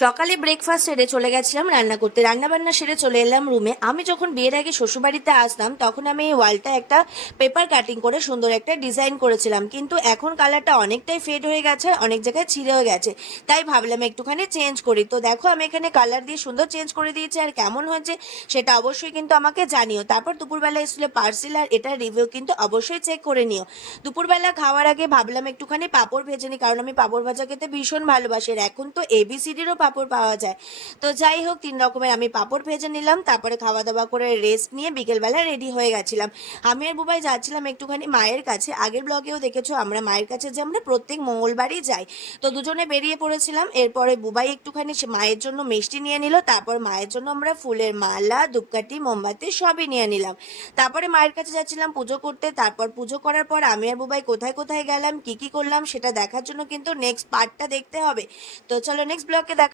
সকালে ব্রেকফাস্ট সেরে চলে গেছিলাম রান্না করতে, রান্না বান্না সেরে চলে এলাম রুমে। আমি যখন বিয়ের আগে শ্বশুরবাড়িতে আসতাম তখন আমি এই ওয়ালটা একটা পেপার কাটিং করে সুন্দর একটা ডিজাইন করেছিলাম, কিন্তু এখন কালারটা অনেকটাই ফেড হয়ে গেছে, অনেক জায়গায় ছিঁড়েও গেছে। তাই ভাবলাম একটুখানি চেঞ্জ করি। তো দেখো আমি এখানে কালার দিয়ে সুন্দর চেঞ্জ করে দিয়েছি, আর কেমন হয়েছে সেটা অবশ্যই কিন্তু আমাকে জানিও। তারপর দুপুরবেলা এসেছিল পার্সেল, আর এটার রিভিউ কিন্তু অবশ্যই চেক করে নিও। দুপুরবেলা খাওয়ার আগে ভাবলাম একটুখানি পাঁপড় ভেজে নিই, কারণ আমি পাঁপড় ভাজা খেতে ভীষণ ভালোবাসি। আর এখন তো এবিসিডিরও পাঁপড় পাওয়া যায়। তো যাই হোক, 3 রকমের আমি পাঁপড় ভেজে নিলাম, তারপরে খাওয়া দাওয়া করে রেস্ট নিয়ে বিকেলবেলা রেডি হয়ে গেছিলাম। আমি আর বুবাই যাচ্ছিলাম একটুখানি মায়ের কাছে। আগের ব্লগেও দেখেছো আমরা মায়ের কাছে যে আমরা প্রত্যেক মঙ্গলবারই যাই। তো দুজনে বেরিয়ে পড়েছিলাম। এরপরে বুবাই একটুখানি মায়ের জন্য মিষ্টি নিয়ে নিল, তারপর মায়ের জন্য আমরা ফুলের মালা, ধূপকাঠি, মোমবাতি সবই নিয়ে নিলাম। তারপরে মায়ের কাছে যাচ্ছিলাম পুজো করতে। তারপর পুজো করার পর আমি আর বুবাই কোথায় কোথায় গেলাম, কি কি করলাম সেটা দেখার জন্য কিন্তু নেক্সট পার্টটা দেখতে হবে। তো চলো নেক্সট ব্লগে দেখা।